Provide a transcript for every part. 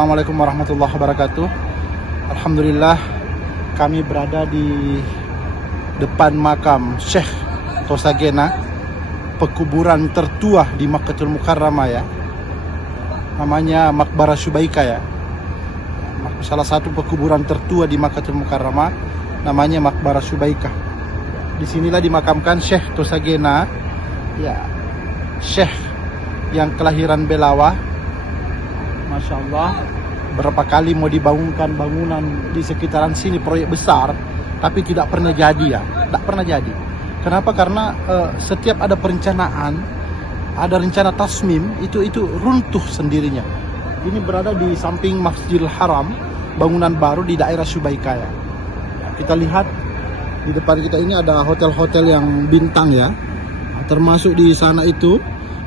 Assalamualaikum warahmatullahi wabarakatuh. Alhamdulillah, kami berada di depan makam Syekh Tosagena, pekuburan tertua di Makkahul Mukarramah ya. Namanya Maqbarah Syubaika ya. Salah satu pekuburan tertua di Makkahul Mukarramah namanya Maqbarah Syubaika. Disinilah dimakamkan Syekh Tosagena ya, Syekh yang kelahiran Belawa. Masya Allah, berapa kali mau dibangunkan bangunan di sekitaran sini, proyek besar, tapi tidak pernah jadi ya, tidak pernah jadi. Kenapa? Karena setiap ada perencanaan, ada rencana tasmim, itu runtuh sendirinya. Ini berada di samping Masjidil Haram, bangunan baru di daerah Syubaika ya. Kita lihat di depan kita ini ada hotel-hotel yang bintang ya, termasuk di sana itu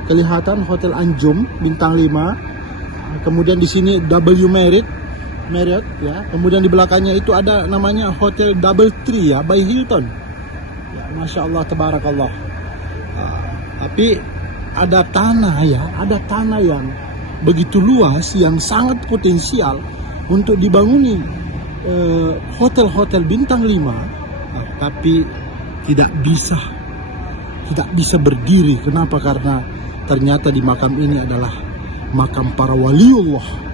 kelihatan Hotel Anjum bintang 5. Kemudian di sini W Marriott ya. Kemudian di belakangnya itu ada namanya Hotel Double Tree ya, by Hilton. Ya, Masya Allah, tabarakallah. Tapi ada tanah ya, ada tanah yang begitu luas, yang sangat potensial untuk dibangun hotel-hotel bintang 5. Tapi tidak bisa berdiri. Kenapa? Karena ternyata di makam ini adalah makam para waliullah.